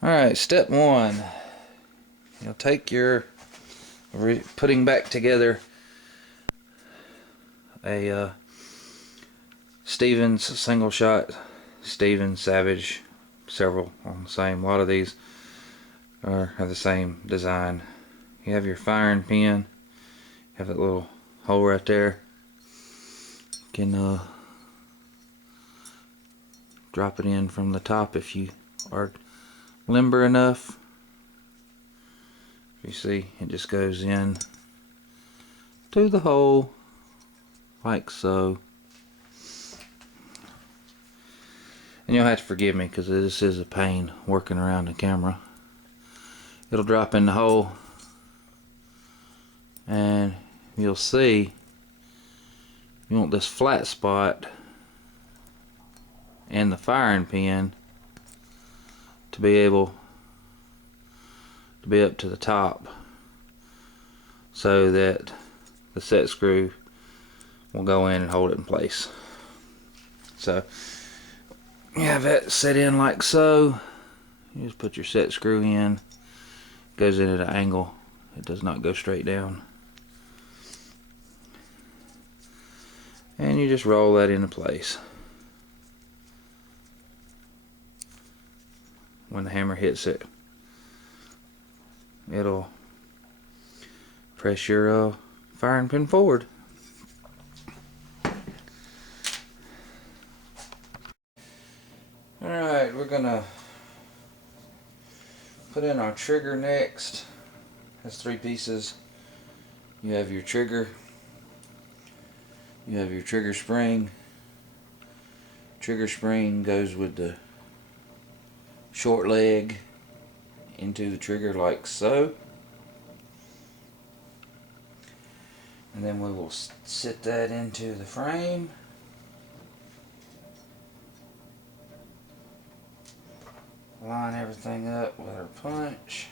Alright, step one. You'll take your putting back together a Stevens single shot, Stevens Savage, several on the same. A lot of these have the same design. You have your firing pin, you have that little hole right there. You can drop it in from the top if you are limber enough. You see, it just goes in to the hole like so. And you'll have to forgive me because this is a pain working around the camera. It'll drop in the hole and you'll see you want this flat spot and the firing pin to be able to be up to the top so that the set screw will go in and hold it in place. So you have that set in like so. You just put your set screw in. It goes in at an angle. It does not go straight down. And you just roll that into place. When the hammer hits it, it'll press your firing pin forward. Alright, we're gonna put in our trigger next. Has 3 pieces. You have your trigger, you have your trigger spring. Trigger spring goes with the short leg into the trigger like so. And then we will sit that into the frame. Line everything up with our punch.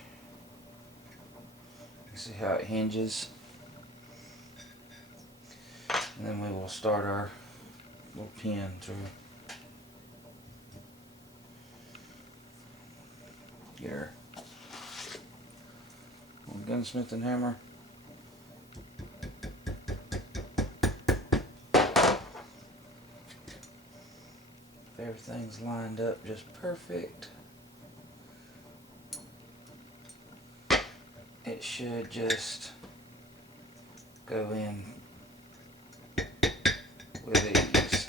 You see how it hinges. And then we will start our little pin through. Get our gunsmith and hammer. If everything's lined up just perfect, it should just go in with ease.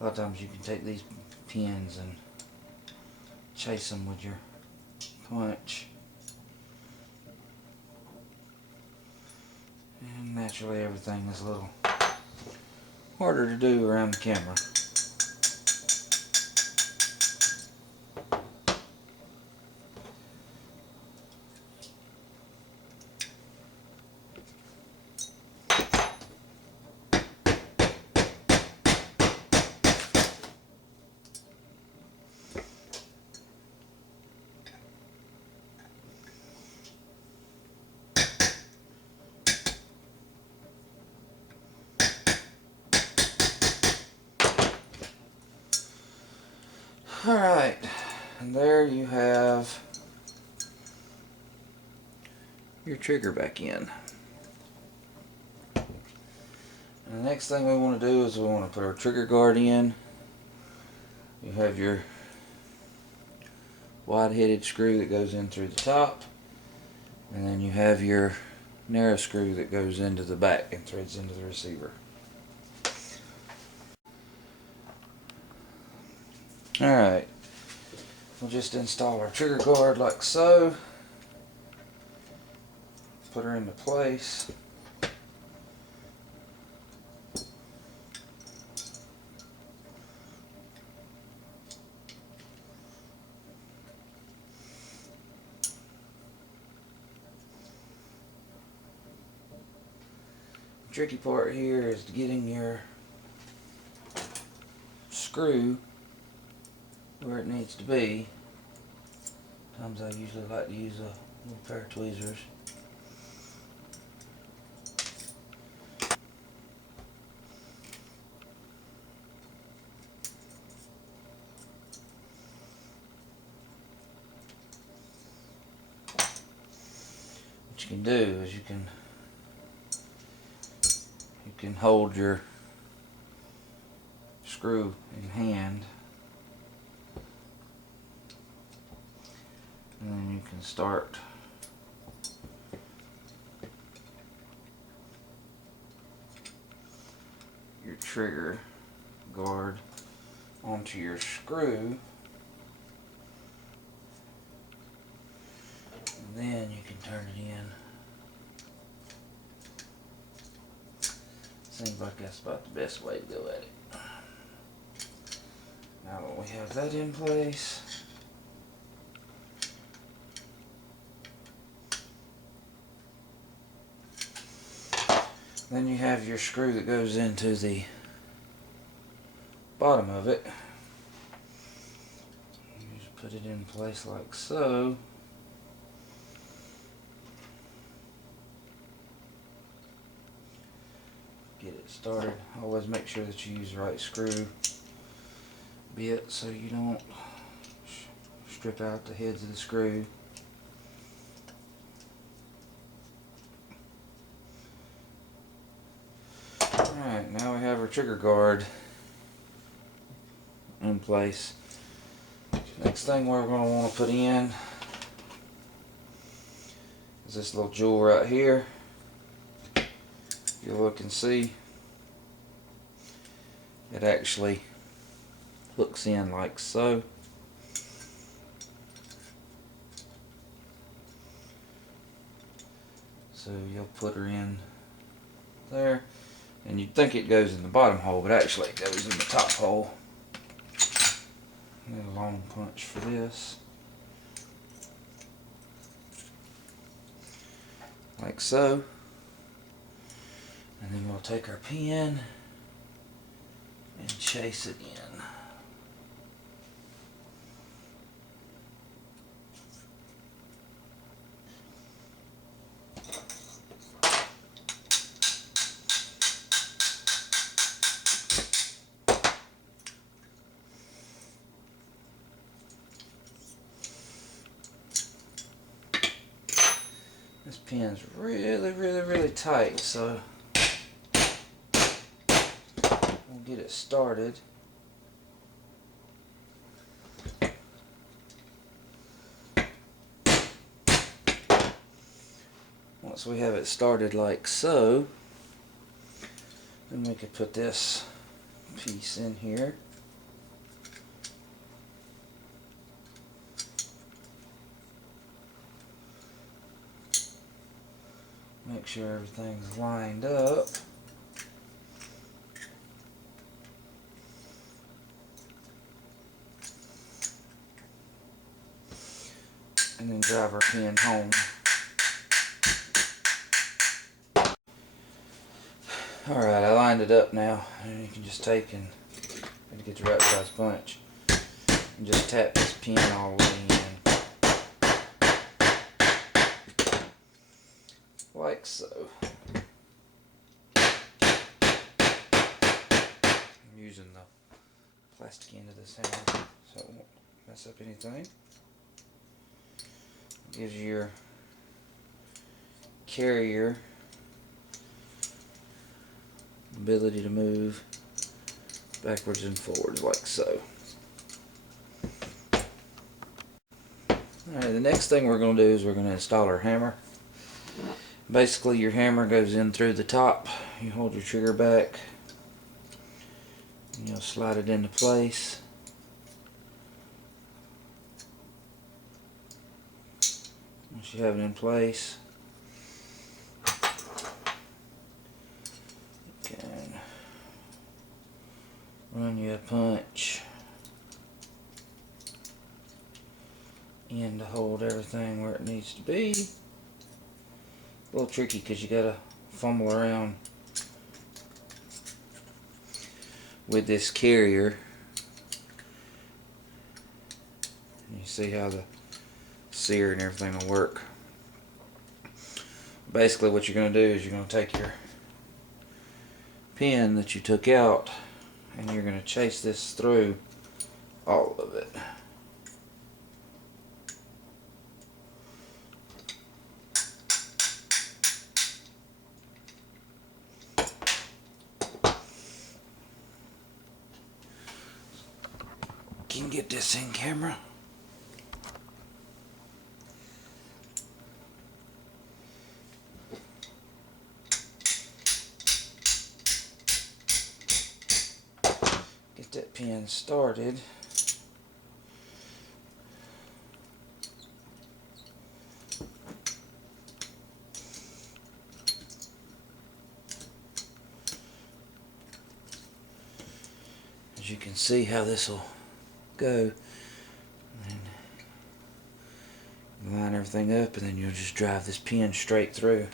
A lot of times you can take these pins and chase them with your punch. And naturally everything is a little harder to do around the camera. Alright, and there you have your trigger back in. And the next thing we want to do is we want to put our trigger guard in. You have your wide-headed screw that goes in through the top, and then you have your narrow screw that goes into the back and threads into the receiver. Alright, we'll just install our trigger guard like so. Put her into place. The tricky part here is getting your screw where it needs to be. Sometimes I usually like to use a little pair of tweezers. you can do is you can hold your screw in hand, and then you can start your trigger guard onto your screw, and then you can turn it in. Seems like that's about the best way to go at it. Now that we have that in place, then you have your screw that goes into the bottom of it. You just put it in place like so. Get it started. Always make sure that you use the right screw bit so you don't strip out the heads of the screw. Alright, now we have our trigger guard in place. Next thing we're going to want to put in is this little jewel right here. You look and see, it actually hooks in like so. So you'll put her in there, and you'd think it goes in the bottom hole, but actually it goes in the top hole. Need a long punch for this. Like so. And then we'll take our pin and chase it in. This pin's really tight, so we'll get it started. Once we have it started like so, then we could put this piece in here. Make sure everything's lined up. And then drive our pin home. Alright, I lined it up now, and you can just take and get the right size punch and just tap this pin all the way in. Like so. I'm using the plastic end of this hammer so it won't mess up anything. Gives you your carrier ability to move backwards and forwards like so. Alright, the next thing we're going to do is we're going to install our hammer. Basically, your hammer goes in through the top. You hold your trigger back and you'll slide it into place. Once you have it in place, you can run you a punch in to hold everything where it needs to be. A little tricky because you gotta fumble around with this carrier. You see how the sear and everything will work. Basically what you're going to do is you're going to take your pin that you took out and you're going to chase this through all of it. can get this in camera. Get that pin started. As you can see how this will go. And line everything up, and then you'll just drive this pin straight through.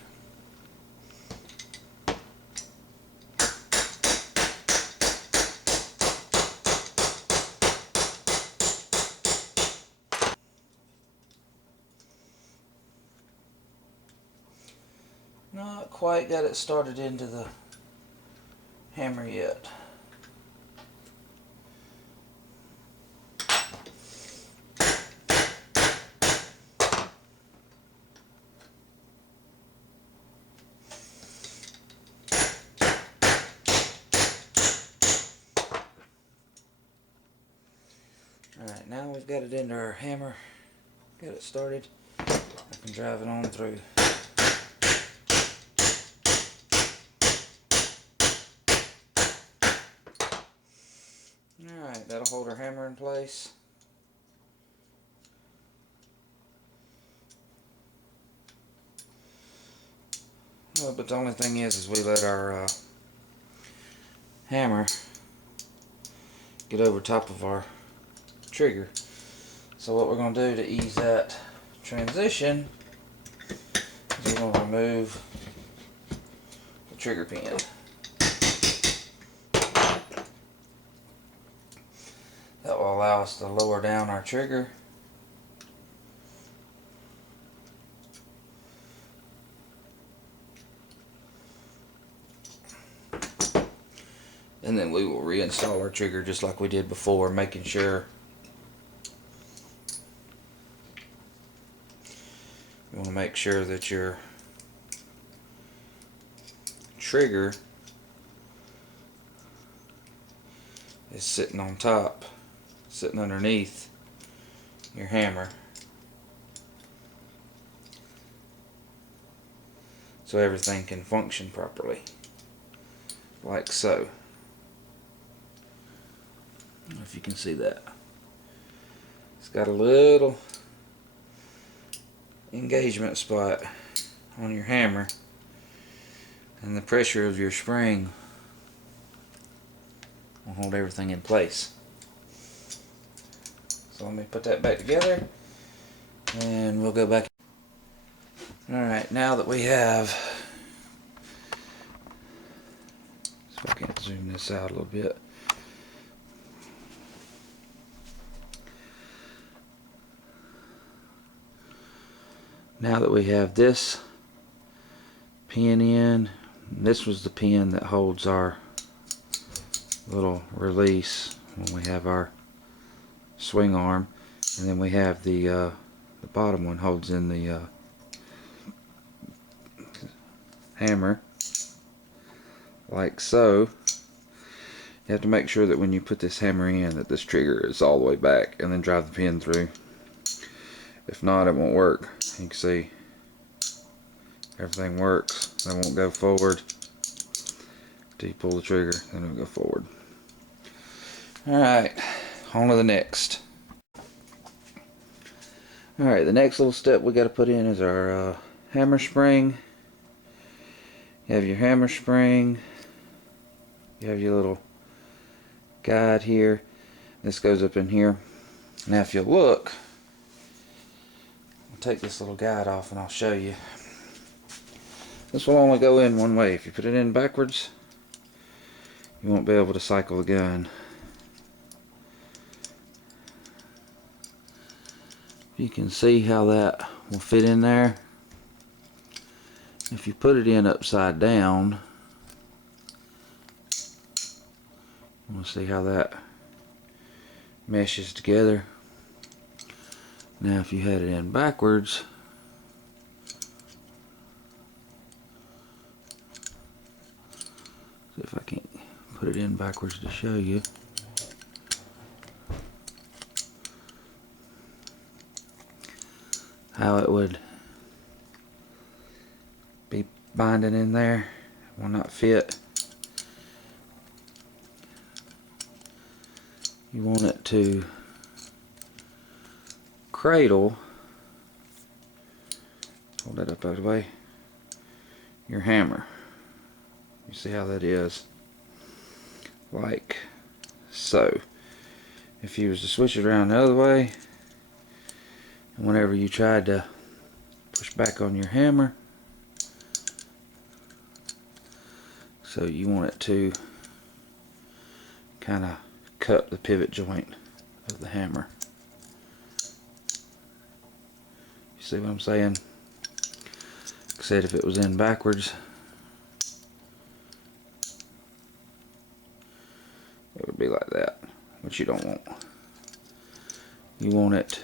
Not quite got it started into the hammer yet. Alright, now we've got it into our hammer, got it started, I can drive it on through. Alright, that'll hold our hammer in place. Well, but the only thing is we let our hammer get over top of our trigger. So what we're going to do to ease that transition is we're going to remove the trigger pin. That will allow us to lower down our trigger. And then we will reinstall our trigger just like we did before, making sure you want to make sure that your trigger is sitting on top, sitting underneath your hammer, so everything can function properly, like so. I don't know if you can see that. It's got a little engagement spot on your hammer, and the pressure of your spring will hold everything in place. So let me put that back together and we'll go back. Alright, now that we have, so I can zoom this out a little bit. Now that we have this pin in, this was the pin that holds our little release when we have our swing arm, and then we have the bottom one holds in the hammer, like so. You have to make sure that when you put this hammer in that this trigger is all the way back, and then drive the pin through. If not, it won't work. You can see everything works. It won't go forward. Till you pull the trigger, then it'll go forward. Alright, on to the next. Alright, the next little step we got to put in is our hammer spring. You have your hammer spring. You have your little guide here. This goes up in here. Now if you look, take this little guide off and I'll show you. This will only go in one way. If you put it in backwards, you won't be able to cycle the gun. You can see how that will fit in there. If you put it in upside down, we'll see how that meshes together. Now if you had it in backwards, see if I can't put it in backwards to show you. how it would be binding in there. It will not fit. You want it to cradle, hold that up out of the way, your hammer. You see how that is? Like so. If you was to switch it around the other way, and whenever you tried to push back on your hammer, so you want it to kind of cut the pivot joint of the hammer. You see what I'm saying? Like I said, if it was in backwards, it would be like that, which you don't want. You want it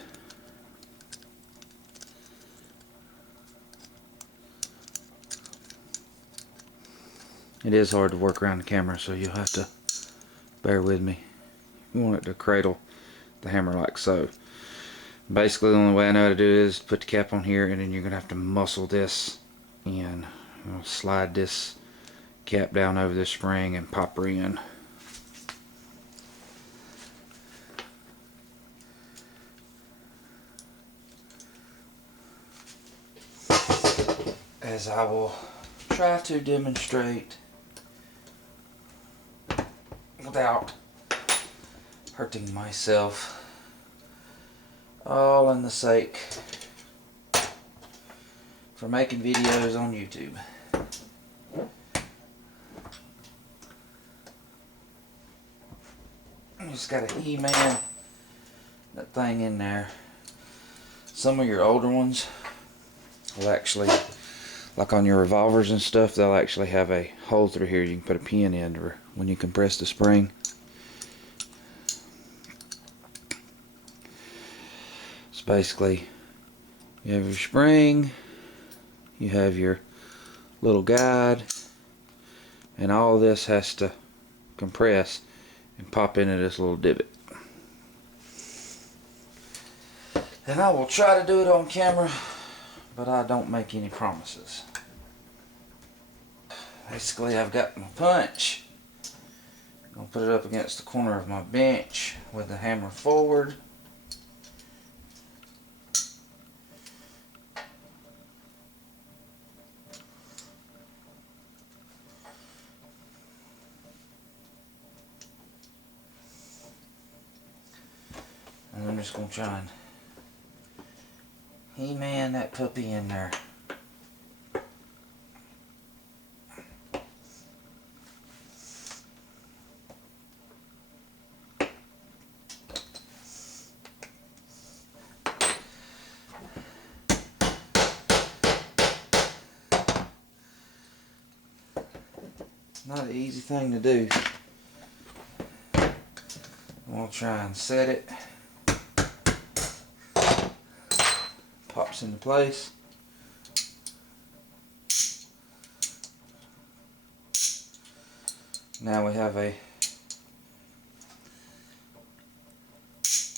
it is hard to work around the camera, so you'll have to bear with me. You want it to cradle the hammer like so. Basically the only way I know how to do it is put the cap on here, and then you're gonna have to muscle this in. Slide this cap down over this spring and pop her in. As I will try to demonstrate without hurting myself, all in the sake for making videos on YouTube. You just gotta E-man that thing in there. Some of your older ones will actually, like on your revolvers and stuff, they'll actually have a hole through here you can put a pin in, or when you compress the spring. So basically, you have your spring, you have your little guide, and all this has to compress and pop into this little divot. And I will try to do it on camera, but I don't make any promises. Basically, I've got my punch. I'm going to put it up against the corner of my bench with the hammer forward. And I'm just going to try and E-man that puppy in there. Not an easy thing to do. We'll try and set it. Pops into place. Now we have a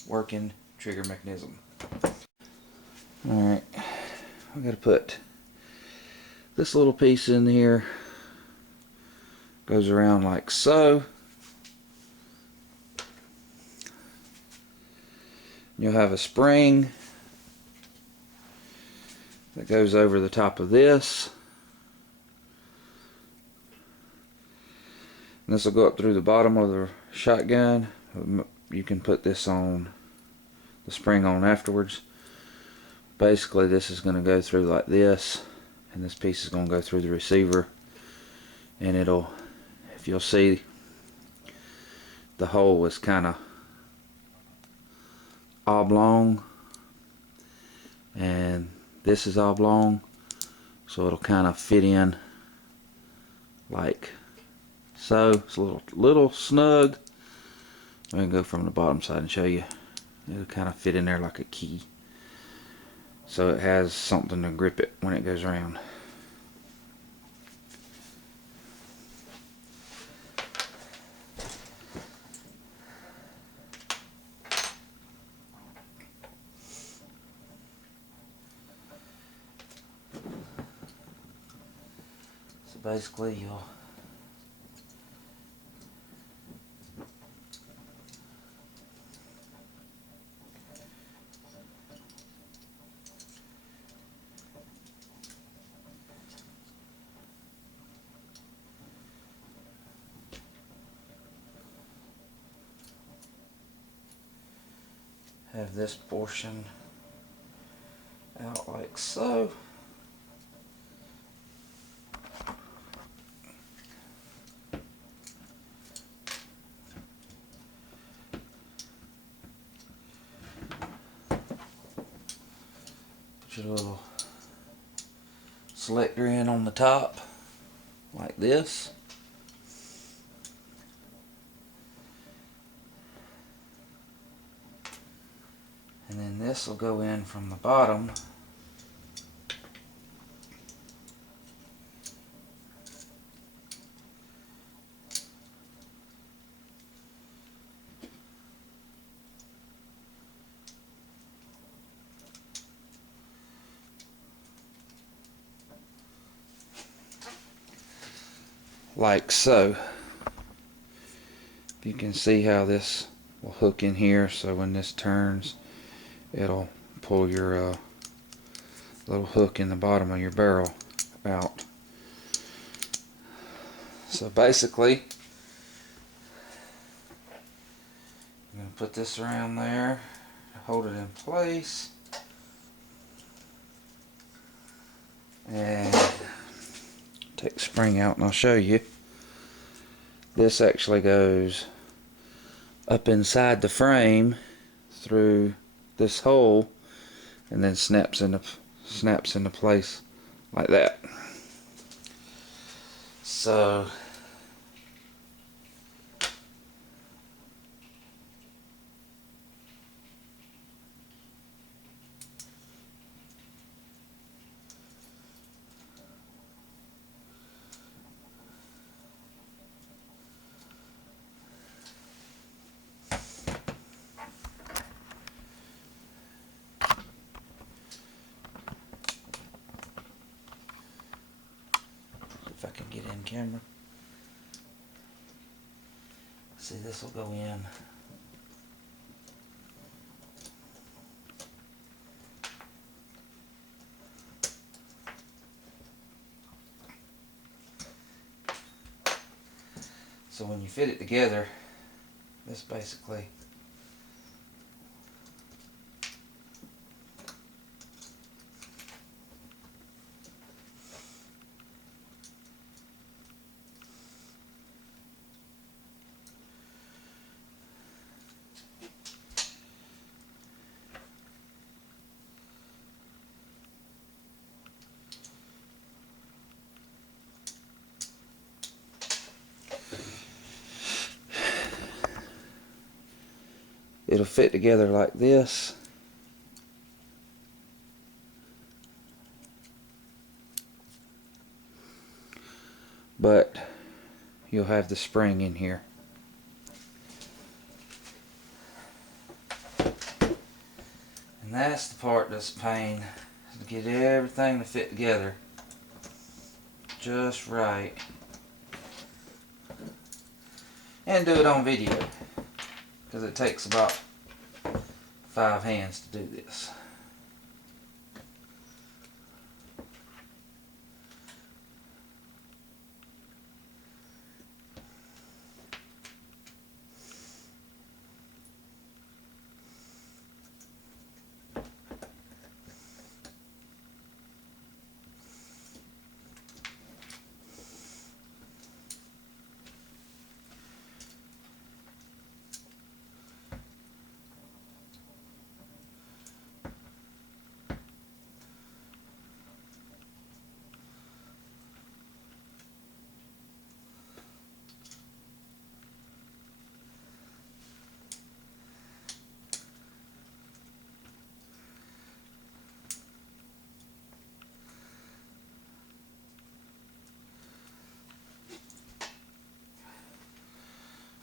working trigger mechanism. Alright, we got to put this little piece in here. Goes around like so. You'll have a spring that goes over the top of this. And this will go up through the bottom of the shotgun. You can put this on, the spring on afterwards. Basically this is going to go through like this, and this piece is going to go through the receiver, and it'll, if you'll see, the hole is kind of oblong, and this is oblong, so it'll kind of fit in like so. It's a little snug. I'm going to go from the bottom side and show you. It'll kind of fit in there like a key, so it has something to grip it when it goes around. So basically you'll have this portion out like so. Put your little selector in on the top like this. And then this will go in from the bottom like so. You can see how this will hook in here, so when this turns it'll pull your little hook in the bottom of your barrel out. So basically I'm going to put this around there to hold it in place, and take the spring out and I'll show you. This actually goes up inside the frame through this hole and then snaps into place like that. So if I can get in camera. See, this will go in. So when you fit it together, this basically it'll fit together like this. But you'll have the spring in here. And that's the part that's a pain, to get everything to fit together just right. And do it on video, because it takes about 5 hands to do this.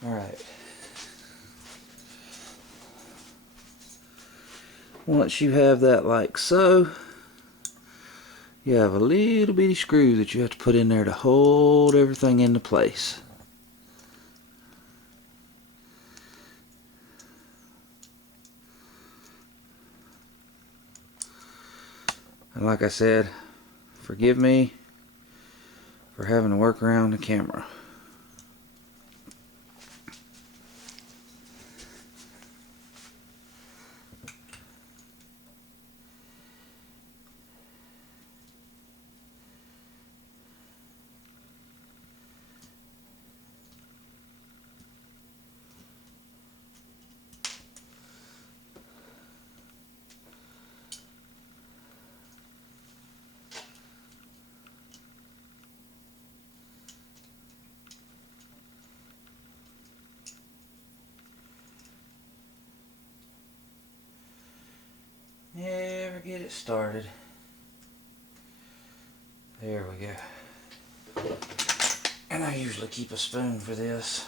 Alright. Once you have that like so, you have a little bitty screw that you have to put in there to hold everything into place. And like I said, forgive me for having to work around the camera. Never get it started. There we go. And I usually keep a spoon for this.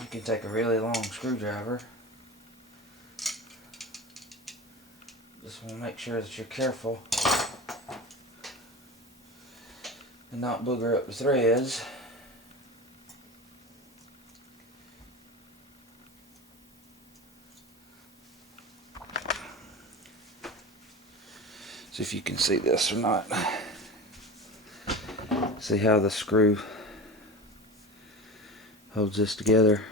You can take a really long screwdriver. Just want to make sure that you're careful and not booger up the threads. See if you can see this or not. See how the screw holds this together.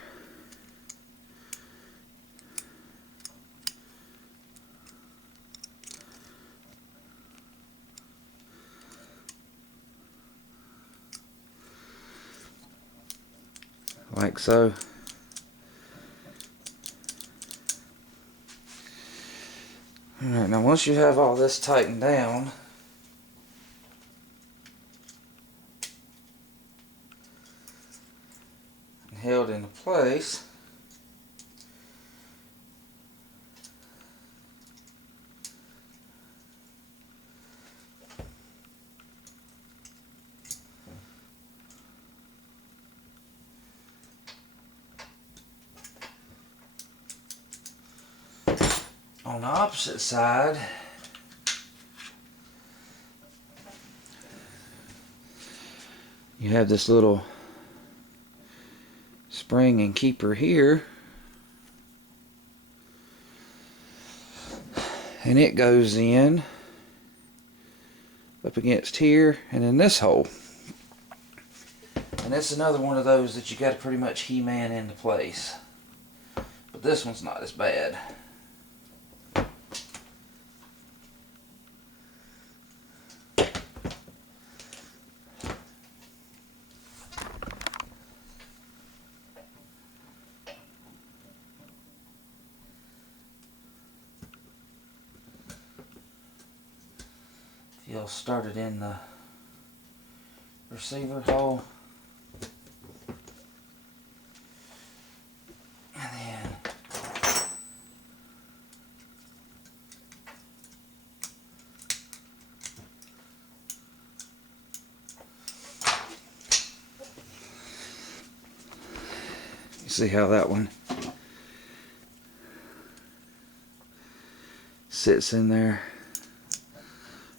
Like so. Alright, now once you have all this tightened down, and held into place, on the opposite side, you have this little spring and keeper here, and it goes in up against here and in this hole. And it's another one of those that you got to pretty much He-Man into place. But this one's not as bad. You'll start it in the receiver hole, and then you see how that one sits in there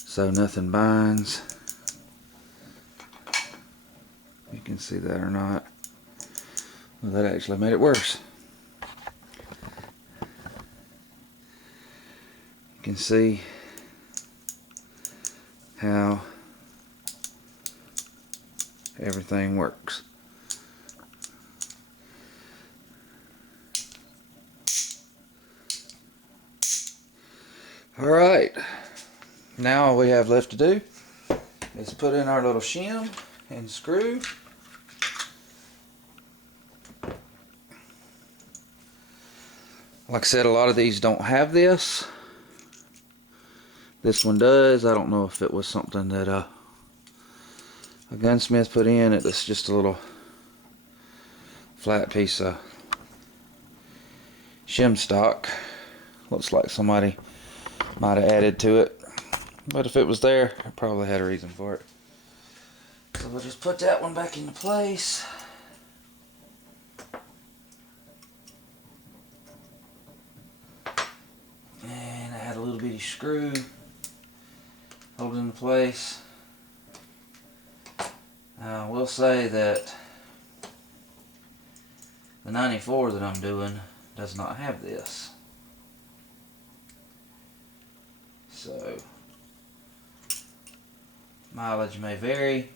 so nothing binds. You can see that or not. Well, that actually made it worse. You can see how everything works. All right, now all we have left to do is put in our little shim and screw. Like I said, a lot of these don't have this. This one does. I don't know if it was something that a gunsmith put in. It's just a little flat piece of shim stock. Looks like somebody Might have added to it, but if it was there, I probably had a reason for it. So we'll just put that one back into place. And I had a little bitty screw hold it into place. I will say that the 94 that I'm doing does not have this. So mileage may vary.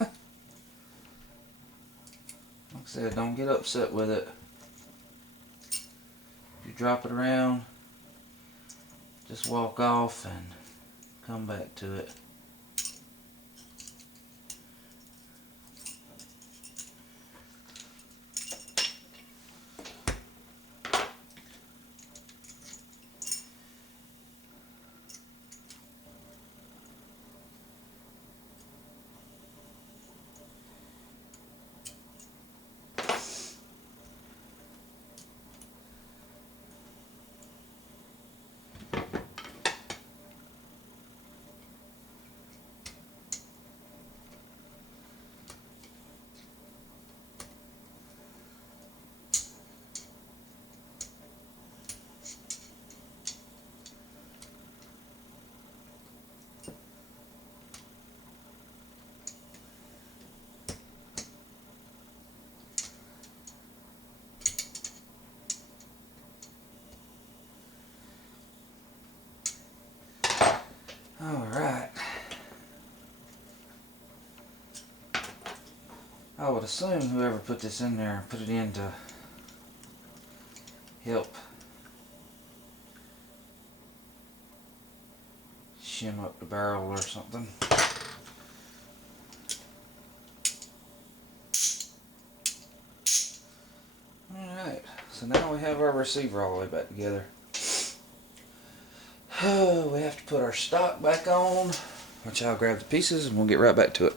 Like I said, don't get upset with it. If you drop it around, just walk off and come back to it. Alright. I would assume whoever put this in there put it in to help shim up the barrel or something. Alright, so now we have our receiver all the way back together. We have to put our stock back on, which I'll grab the pieces and we'll get right back to it.